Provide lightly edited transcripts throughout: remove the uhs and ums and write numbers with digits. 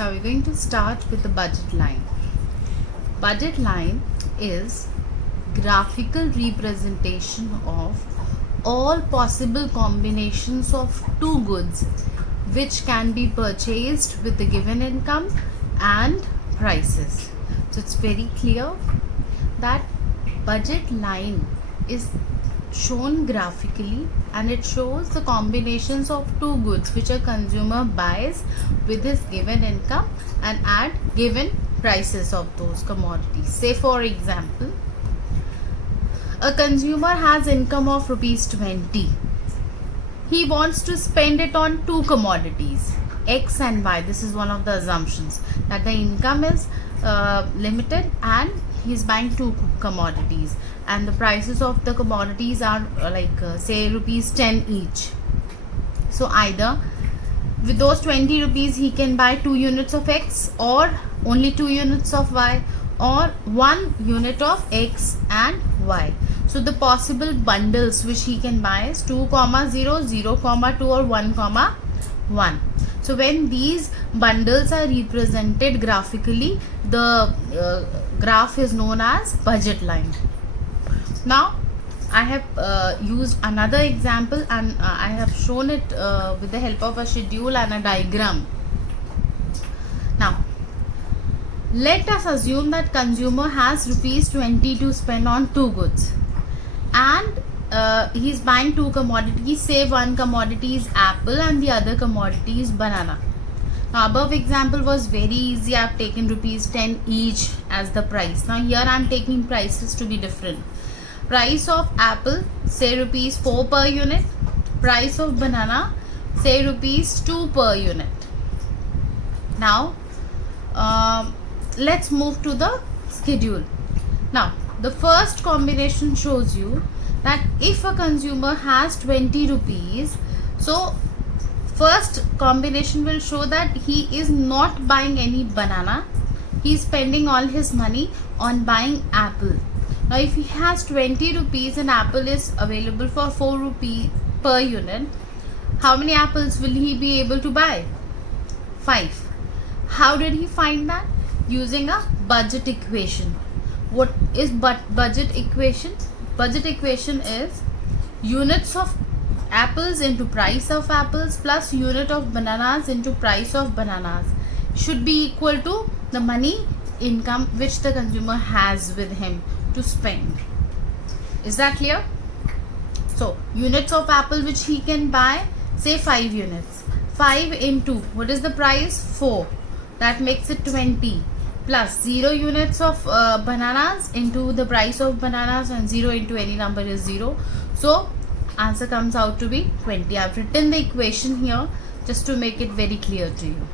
Now we're going to start with the budget line. Budget line is graphical representation of all possible combinations of two goods which can be purchased with the given income and prices. So it's very clear that budget line is shown graphically and it shows the combinations of two goods which a consumer buys with his given income and at given prices of those commodities. Say for example, a consumer has income of rupees 20. He wants to spend it on two commodities, X and Y. This is one of the assumptions, that the income is limited and he's buying two commodities and the prices of the commodities are say rupees 10 each. So either with those 20 rupees he can buy 2 units of X or only 2 units of Y or 1 unit of X and Y. So the possible bundles which he can buy is 2, 0, 0, 2 or 1, 1. So when these bundles are represented graphically, the graph is known as budget line. Now I have used another example and I have shown it with the help of a schedule and a diagram. Now let us assume that consumer has rupees 20 to spend on two goods and he's buying two commodities. Say one commodity is apple and the other commodity is banana. Now above example was very easy. I have taken rupees 10 each as the price. Now here I am taking prices to be different. Price of apple, say rupees 4 per unit. Price of banana, say rupees 2 per unit. Now let's move to the schedule. Now the first combination shows you that if a consumer has 20 rupees, so first combination will show that he is not buying any banana. He is spending all his money on buying apple. Now if he has 20 rupees and apple is available for 4 rupees per unit, how many apples will he be able to buy? 5. How did he find that? Using a budget equation. What is budget equation? Budget equation is units of apples into price of apples plus unit of bananas into price of bananas should be equal to the money income which the consumer has with him to spend. Is that clear? So units of apple which he can buy, say 5 units. 5 into what is the price? 4. That makes it 20. Plus 0 units of bananas into the price of bananas, and 0 into any number is 0. So answer comes out to be 20. I have written the equation here just to make it very clear to you.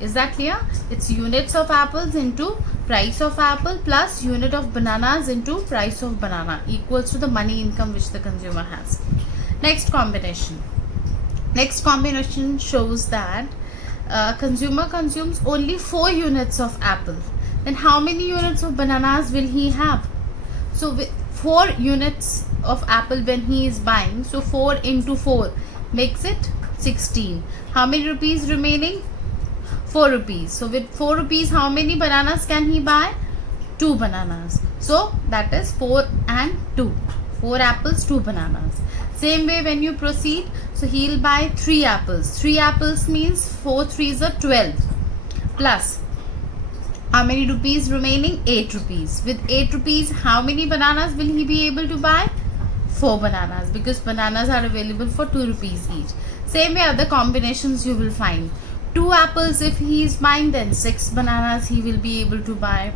Is that clear? It's units of apples into price of apple plus unit of bananas into price of banana equals to the money income which the consumer has. Next combination. Next combination shows that consumer consumes only 4 units of apple. Then how many units of bananas will he have? So with 4 units of apple when he is buying, so 4 into 4 makes it 16. How many rupees remaining? 4 rupees. So with 4 rupees, how many bananas can he buy? 2 bananas. So that is 4 and 2. 4 apples, 2 bananas. Same way when you proceed, so he'll buy 3 apples. 3 apples means 4 3s are 12. Plus, how many rupees remaining? 8 rupees. With 8 rupees, how many bananas will he be able to buy? 4 bananas, because bananas are available for 2 rupees each. Same way other combinations you will find. 2 apples if he is buying, then 6 bananas he will be able to buy.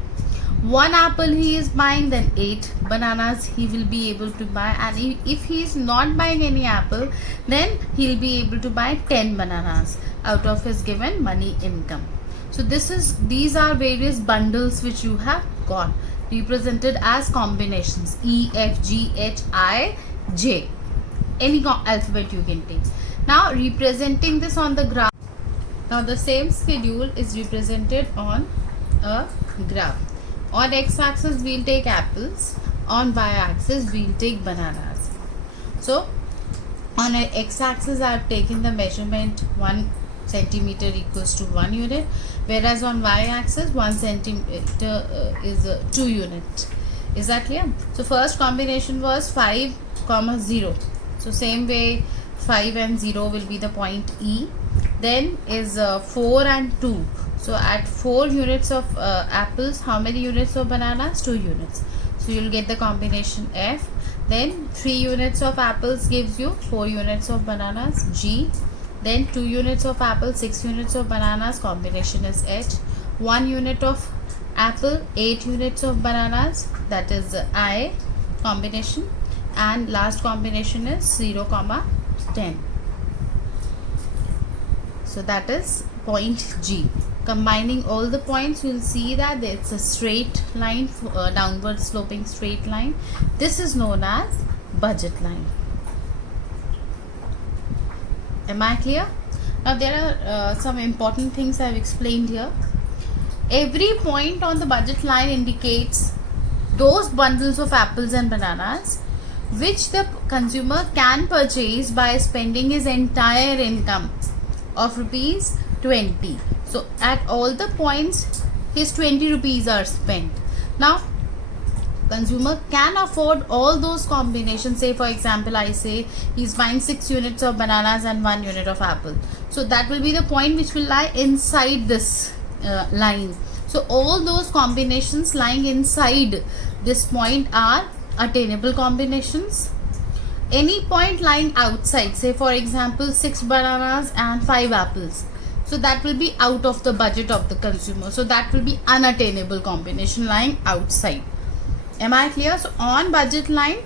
1 apple he is buying, then 8 bananas he will be able to buy. And if he is not buying any apple, then he'll be able to buy 10 bananas out of his given money income. So these are various bundles which you have got represented as combinations E, F, G, H, I, J. Any alphabet you can take. Now representing this on the graph. Now the same schedule is represented on a graph. On x-axis we'll take apples, on y-axis we'll take bananas. So on a x-axis I have taken the measurement 1 centimeter equals to 1 unit, whereas on y-axis 1 centimeter is 2 unit. Is that clear? So first combination was 5, 0. So same way 5 and 0 will be the point E. Then is 4 and 2. So at 4 units of apples, how many units of bananas? 2 units. So you'll get the combination F. Then 3 units of apples gives you 4 units of bananas, G. Then 2 units of apples, 6 units of bananas, combination is H. 1 unit of apple, 8 units of bananas, that is I, combination. And last combination is 0, 10. So that is point G. Combining all the points, you will see that it's a straight line, downward sloping straight line. This is known as budget line. Am I clear? Now there are some important things I've explained here. Every point on the budget line indicates those bundles of apples and bananas which the consumer can purchase by spending his entire income of rupees 20. So at all the points his 20 rupees are spent. Now consumer can afford all those combinations. Say for example, I say he's buying 6 units of bananas and 1 unit of apple. So that will be the point which will lie inside this line. So all those combinations lying inside this point are attainable combinations. Any point lying outside, say for example 6 bananas and 5 apples, so that will be out of the budget of the consumer. So that will be unattainable combination lying outside. Am I clear? So on budget line,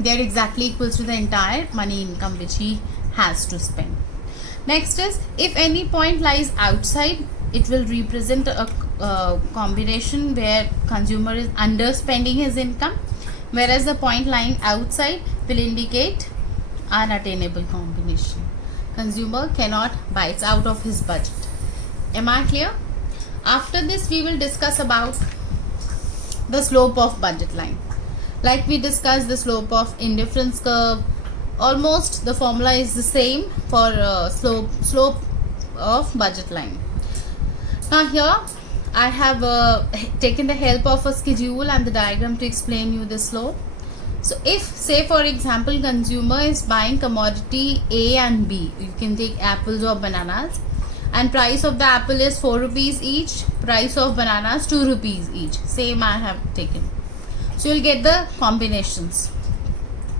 they are exactly equals to the entire money income which he has to spend. Next is, if any point lies outside, it will represent a combination where consumer is underspending his income, whereas the point lying outside will indicate unattainable combination. Consumer cannot buy, it's out of his budget. Am I clear? After this we will discuss about the slope of budget line. Like we discussed the slope of indifference curve, almost the formula is the same for slope of budget line. Now here I have taken the help of a schedule and the diagram to explain you the slope. So if, say for example, consumer is buying commodity A and B, you can take apples or bananas, and price of the apple is 4 rupees each, price of bananas 2 rupees each. Same I have taken. So you'll get the combinations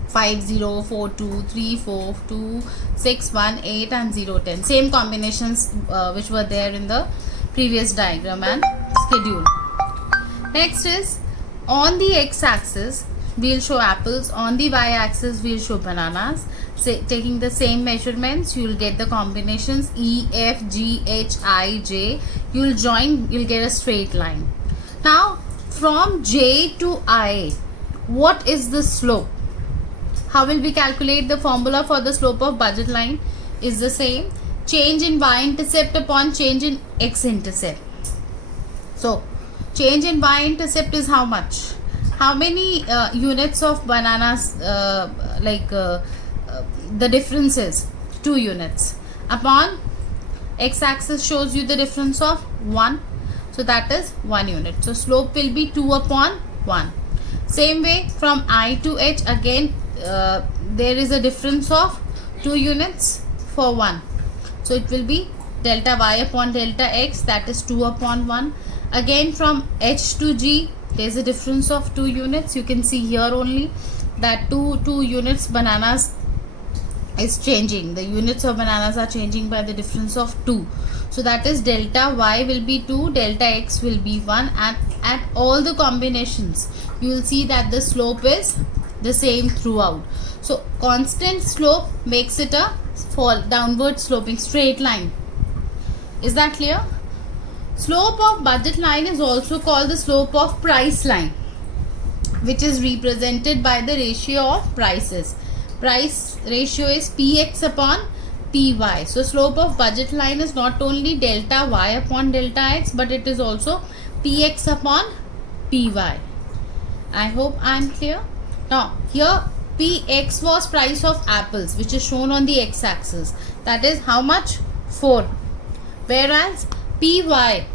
5, 0, 4, 2, 3, 4, 2, 6, 1, 8 and 0, 10. Same combinations which were there in the previous diagram and schedule. Next is, on the x-axis we'll show apples, on the y-axis we'll show bananas. Say, taking the same measurements, you'll get the combinations E, F, G, H, I, J. You'll join, you'll get a straight line. Now from J to I, what is the slope? How will we calculate? The formula for the slope of budget line is the same. Change in y-intercept upon change in x-intercept. So change in y-intercept is how much? How many units of bananas, the difference is 2 units. Upon x-axis shows you the difference of 1. So that is 1 unit. So slope will be 2 upon 1. Same way from I to H, again there is a difference of 2 units for 1. So it will be delta y upon delta x, that is 2 upon 1. Again from H to G, there is a difference of 2 units. You can see here only that 2 units bananas is changing. The units of bananas are changing by the difference of 2. So that is delta y will be 2, delta x will be 1, and at all the combinations you will see that the slope is the same throughout. So constant slope makes it a downward sloping straight line. Is that clear? Slope of budget line is also called the slope of price line, which is represented by the ratio of prices. Price ratio is Px upon Py. So slope of budget line is not only delta y upon delta x, but it is also Px upon Py. I hope I am clear. Now here Px was price of apples, which is shown on the x-axis. That is how much? 4. Whereas PY,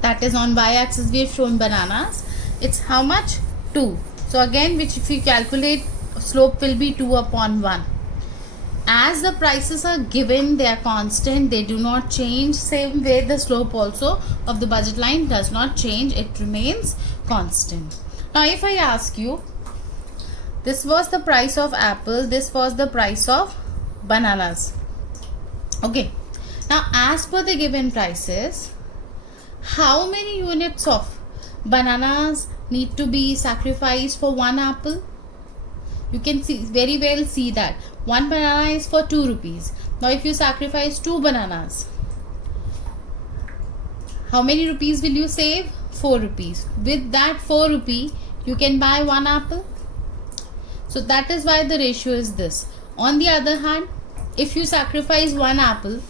that is on y-axis we have shown bananas, it's how much? 2. So again, which if you calculate, slope will be 2 upon 1. As the prices are given, they are constant, they do not change. Same way the slope also of the budget line does not change, it remains constant. Now if I ask you, this was the price of apple, this was the price of bananas. Okay, now as per the given prices, how many units of bananas need to be sacrificed for one apple? You can see very well see that one banana is for 2 rupees. Now if you sacrifice 2 bananas, how many rupees will you save? 4 rupees. With that 4 rupee, you can buy one apple. So that is why the ratio is this. On the other hand, if you sacrifice one apple,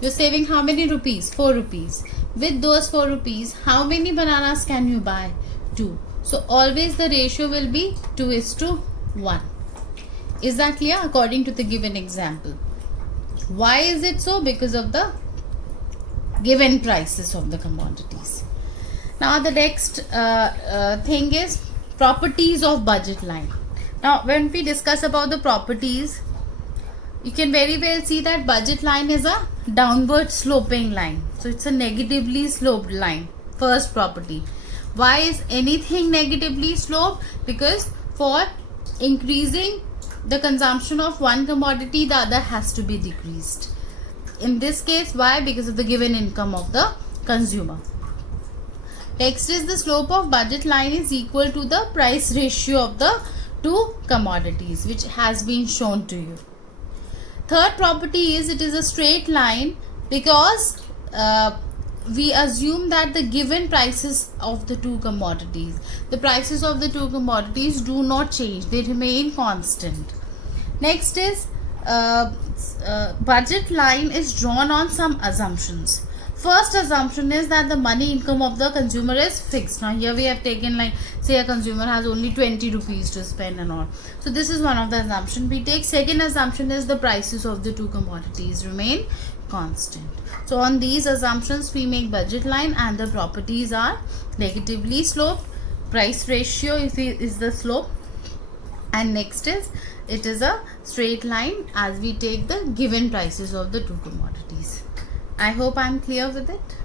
you're saving how many rupees? 4 rupees. With those 4 rupees, how many bananas can you buy? 2. So always the ratio will be 2:1. Is that clear? According to the given example. Why is it so? Because of the given prices of the commodities. Now the next thing is properties of budget line. Now when we discuss about the properties, you can very well see that budget line is a downward sloping line. So it's a negatively sloped line. First property. Why is anything negatively sloped? Because for increasing the consumption of one commodity, the other has to be decreased. In this case, why? Because of the given income of the consumer. Next is the slope of budget line is equal to the price ratio of the two commodities, which has been shown to you. Third property is it is a straight line because we assume that the given prices of the two commodities, the prices of the two commodities do not change, they remain constant. Next is budget line is drawn on some assumptions. First assumption is that the money income of the consumer is fixed. Now here we have taken, like, say a consumer has only 20 rupees to spend and all. So this is one of the assumption we take. Second assumption is the prices of the two commodities remain constant. So on these assumptions we make budget line, and the properties are negatively sloped. Price ratio is the slope, and next is it is a straight line as we take the given prices of the two commodities. I hope I am clear with it.